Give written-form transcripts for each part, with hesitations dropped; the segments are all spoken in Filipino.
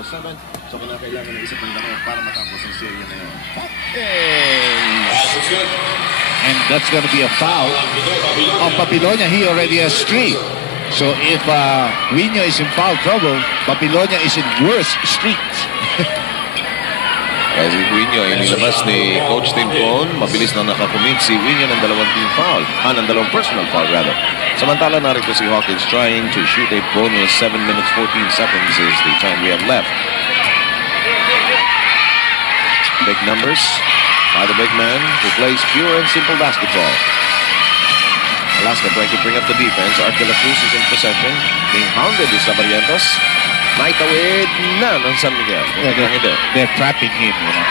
107. So kailangan ng isa pang damo para matapos ang serye na yun. And that's going to be a foul on Babilonia. He already has 3. So if Wino is in foul trouble, Babilonia is in worse streaks. Kasi Wino ay nilabas ni Coach Tim Cohn. Mabilis na nakakumit si Wino ng dalawang team foul. Ng dalawang personal foul rather. Samantala narito si Hawkins trying to shoot a bonus 7 minutes 14 seconds is the time we have left. Big numbers by the big man who plays pure and simple basketball. Alaska trying to bring up the defense. Art de la Cruz is in possession. Being hounded is Abarientos. Naitawid na ng San Miguel. Yeah, they're trapping him, you know.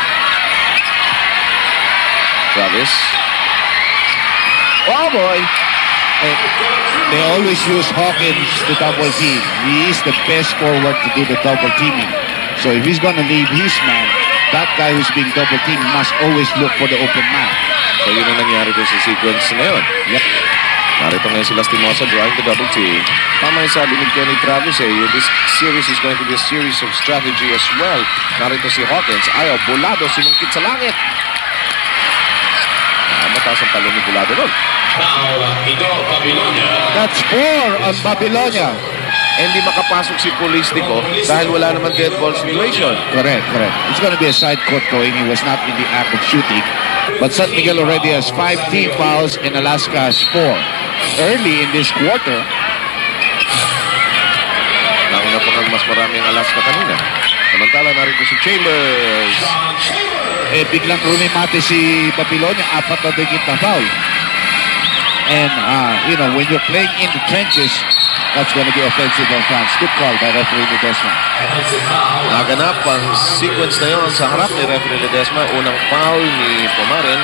Travis. Oh boy! They always use Hawkins to double team. He is the best forward to do the double teaming. So if he's gonna leave his man, that guy who's being double teamed must always look for the open man. So yun ang nangyari doon sa sequence na yun. Yep. Narito ngayon si Lastimosa drawing the double team. Tama yung sabi ni Kenny Travis this series is going to be a series of strategy as well. Narito si Hawkins. Ayaw, Bulado, sinungkit sa langit. Mataas ang talon ni Bulado doon. That's 4 on Babilonia. Hindi makapasok si Polistico dahil wala naman dead ball situation. Correct. It's going to be a side court going. He was not in the act of shooting. But San Miguel already has 5 team fouls and Alaska has 4. Early in this quarter. Nauna pa mas marami ang Alaska kanina. Samantala narito si Chambers. Biglang rumimate si Babilonia. 4 na digit na foul. And, when you're playing in the trenches, that's going to be offensive on France. Good call by referee Ledesma. Naganap ang sequence na yun sa harap ni referee Ledesma. Unang foul ni Pumaren.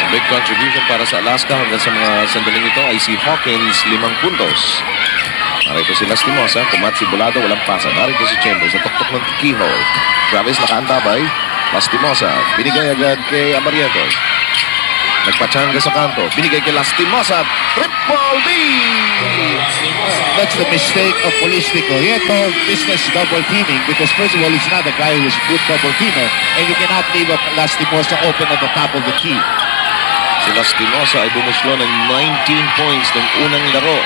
A big contribution para sa Alaska hanggang sa mga sandaling ito ay si Hawkins, 5 puntos. Narito si Lastimosa, kumat si Bulado, walang pasa. Narito si Chambers, natuktok ng keyhole. Travis nakaantabay. Lastimosa, binigay agad kay Abarientos. Nagpachanga sa kanto. Binigay kay Lastimosa. Triple D! That's the mistake of Polistico. He had no business double teaming because first of all, he's not a guy who is a good double teamer and you cannot leave Lastimosa open at the top of the key. Si Lastimosa ay bumuslo ng 19 points ng unang laro.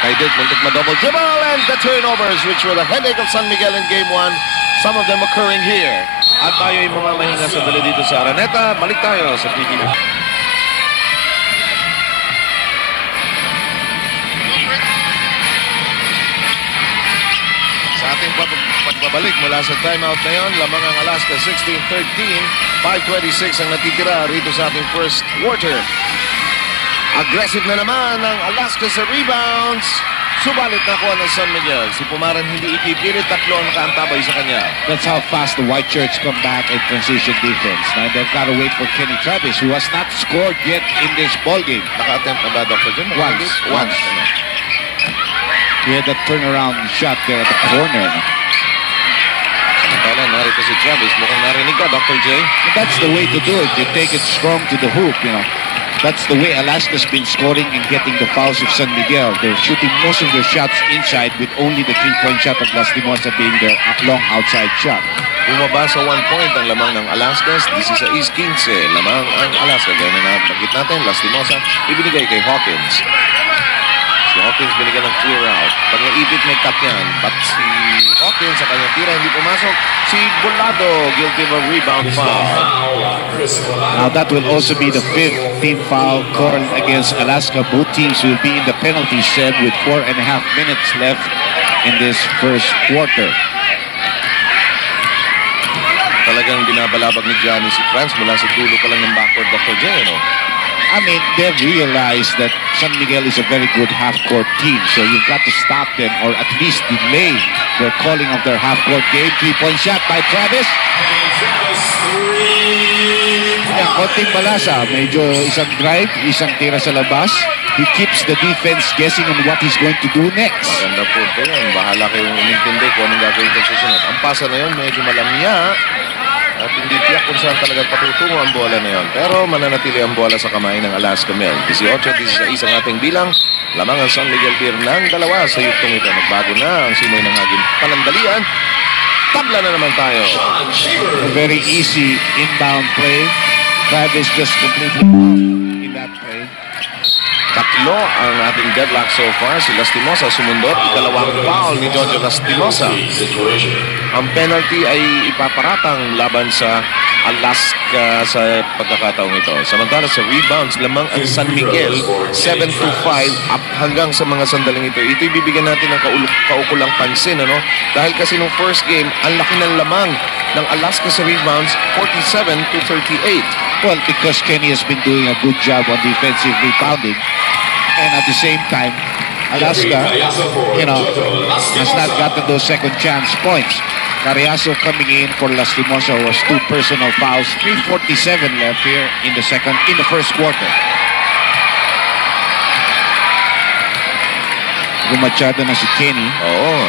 Kay Dick, muntik ma-double dribble and the turnovers which were the headache of San Miguel in Game 1. Some of them occurring here. At tayo ay mamamahinga sa dali dito sa Araneta. Balik tayo sa PTV. Sa ating pagbabalik mula sa timeout na yon, lamang ang Alaska 16-13. 5:26 ang natitira rito sa ating first quarter. Aggressive na naman ang Alaska sa rebounds. Subalit nakuha ng San Miguel. Si Pumaren hindi ipipilit, 3 ang nakaantabay sa kanya. That's how fast the White Shirts come back in transition defense. Now they've got to wait for Kenny Travis, who has not scored yet in this ballgame. Naka-attempt na ba, Dr. Jim? Once. He had that turnaround shot there at the corner. Samantala, narito si Travis. Mukhang narinig ka, Dr. J. That's the way to do it. You take it strong to the hoop, That's the way Alaska's been scoring and getting the fouls of San Miguel. They're shooting most of their shots inside with only the 3-point shot of Lastimosa being their long outside shot. Bumaba sa 1 point ang lamang ng Alaska. 16-15 lamang ang Alaska. Gaya na nabanggit natin, Lastimosa ibinigay kay Hawkins. Si Hawkins binigyan ng clear out. Pag naipit may cut yan. But si Hawkins sa kanyang tira hindi pumasok. Si Bulado guilty of a rebound foul. Now that will also be the 5th team foul called against Alaska. Both teams will be in the penalty shed with 4.5 minutes left in this first quarter. Talagang binabalabag ni Gianni si France mula sa dulo pa lang ng backward, Dr. J, I mean, they've realized that San Miguel is a very good half-court team, so you've got to stop them or at least delay their calling of their half-court game. 3-point shot by Travis. Yan, konting malasa. Medyo isang drive, isang tira sa labas. He keeps the defense guessing on what he's going to do next. Ganda po ito yun. Bahala kayong umintindi kung anong gagawin kong susunod. Ang pasa na yun, medyo malamya. At hindi tiyak kung saan talaga patutungo ang bola na yon. Pero mananatili ang bola sa kamay ng Alaska Mel. 18-16 ang ating bilang. Lamang ang San Miguel Beer ng dalawa sa yuktong ito. Nagbago na ang simoy ng haging panandalian. Tabla na naman tayo. A very easy inbound play. Travis just completely in that play. Tatlo ang ating deadlock so far. Si Lastimosa sumundot. Ikalawang foul ni Jojo Lastimosa. Ang penalty ay ipaparatang laban sa Alaska sa pagkakataong ito. Samantala sa rebounds, lamang ang San Miguel 7-5 up hanggang sa mga sandaling ito. Ito ibibigyan natin ng kaukulang pansin, ano? Dahil kasi nung first game, ang laki ng lamang ng Alaska sa rebounds, 47-38. Well, because Kenny has been doing a good job on defensive rebounding, and at the same time, Alaska, has not gotten those second chance points. Cariaso coming in for Lastimosa was 2 personal fouls. 3:47 left here in the first quarter. Gumachado na si Kenny. Oo.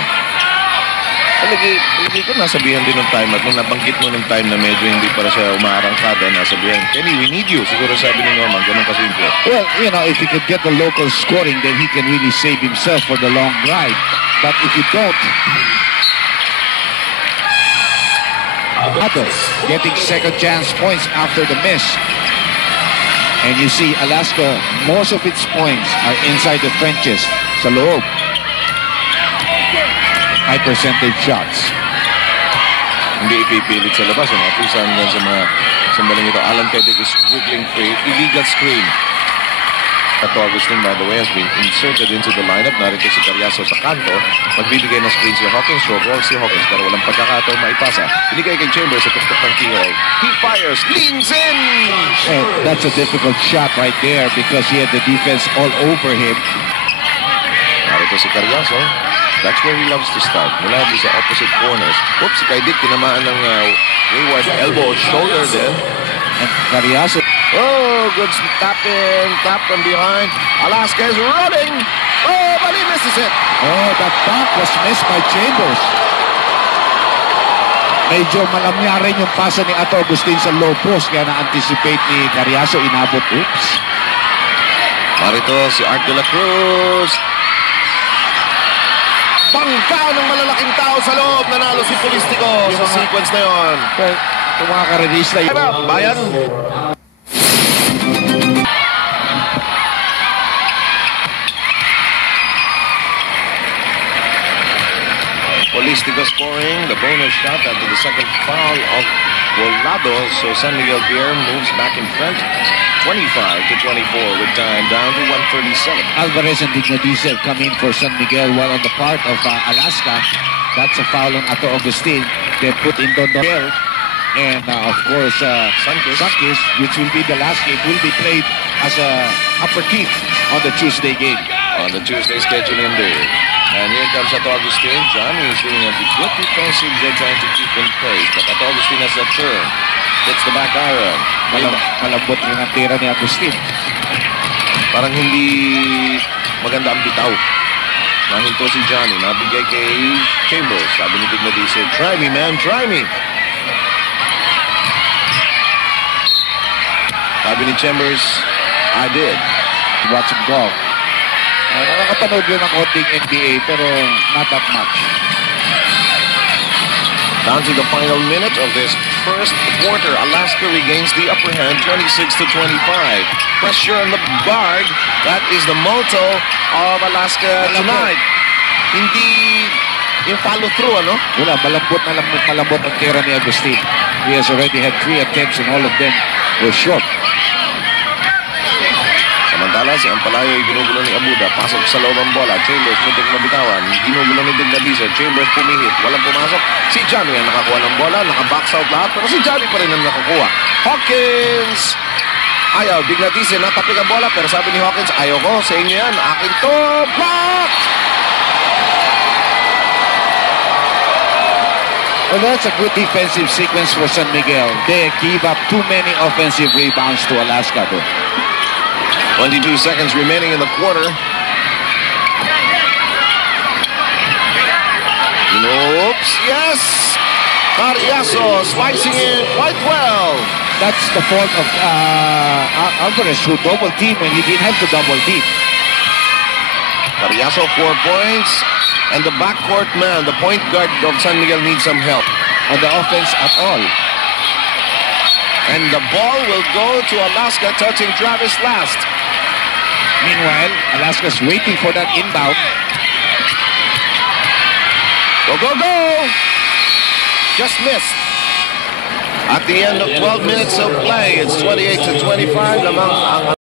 Palagi ko nasabihan din ng time at nung nabanggit mo ng time na medyo hindi para siya umaarangkada, nasabihan, Kenny, we need you. Siguro sabi ni Norman, ganun kasimple. Well, if he could get the local scoring, then he can really save himself for the long ride. But if you don't, getting second chance points after the miss. And you see Alaska, most of its points are inside the trenches, sa loob. High percentage shots. Hindi ipipilit sa labas. At least sa mga sambaling ito, Alan Tedek is wiggling free. Illegal screen. Tato Agustin, by the way, has been inserted into the lineup. Narito si Cariaso sa kanto. Magbibigay ng screen si Hawkins. Short roll si Hawkins, pero walang pagkakataon maipasa. Binigay kay Chambers sa tuktok ng keyhole. He fires, leans in! And that's a difficult shot right there because he had the defense all over him. Narito si Cariaso. That's where he loves to start. Mula doon sa opposite corners. Oops, si Kaidik tinamaan ng wayward elbow, shoulder din. And Cariaso. Oh, good tap in, tap from behind. Alaska is running. Oh, but he misses it. Oh, that back was missed by Chambers. Medyo malamya rin yung pasa ni Ato Agustin sa low post kaya na-anticipate ni Cariaso, inabot. Oops. Marito si Art de la Cruz. Bangka ng malalaking tao sa loob. Nanalo si Polistico sa sequence na yon. Yung mga karedista yun. Bayan. Polistico scoring the bonus shot after the second foul of Volado. So San Miguel Beer moves back in front. 25-24 with time down to 1:37. Alvarez and Dignadizel come in for San Miguel while on the part of Alaska. That's a foul on Ato Agustin. They put in Don Miguel. And of course, Sanchez, which will be the last game, will be played as a aperitif on the Tuesday game. On the Tuesday schedule indeed. And here comes Ato Agustin. Johnny is doing a good defensive job trying to keep in pace. But Ato Agustin has that turn. Gets the back iron. Malambot rin ang tira ni Agustin. Parang hindi maganda ang bitaw. Nahinto si Johnny. Nabigay kay Chambers. Sabi ni Dignadizel, try me, man. Try me. Sabi ni Chambers, I did. Watch him go. Nakakapanood yun ng konting NBA pero not that much. Down to the final minute of this first quarter. Alaska regains the upper hand, 26-25. Pressure on the guard. That is the motto of Alaska tonight. Hindi yung follow through, ano? Wala, malambot ang tira ni Agustin. He has already had 3 attempts and all of them were short. Samantala, si Ampalayo ay ginugulo ni Abuda. Pasok sa loob ang bola. Chambers muntik mabitawan. Ginugulo ni Dignadizel. Chambers pumihit. Walang pumasok. Si Johnny ang nakakuha ng bola. Naka-box out lahat. Pero si Johnny pa rin ang nakakuha. Hawkins! Ayaw. Dignadizel natapik ang bola. Pero sabi ni Hawkins, ayaw ko. Sa inyo yan. Akin to. Block! Well, that's a good defensive sequence for San Miguel. They give up too many offensive rebounds to Alaska, though. 22 seconds remaining in the quarter. Oops, yes! Carriazo slicing in quite well. That's the fault of Alvarez, who double team when he didn't have to double team. Carriazo 4 points. And the backcourt man, the point guard of San Miguel, needs some help On the offense at all. and the ball will go to Alaska, touching Travis last. Meanwhile, Alaska's waiting for that inbound. Go, go, go! Just missed. At the end of 12 minutes of play, it's 28-25.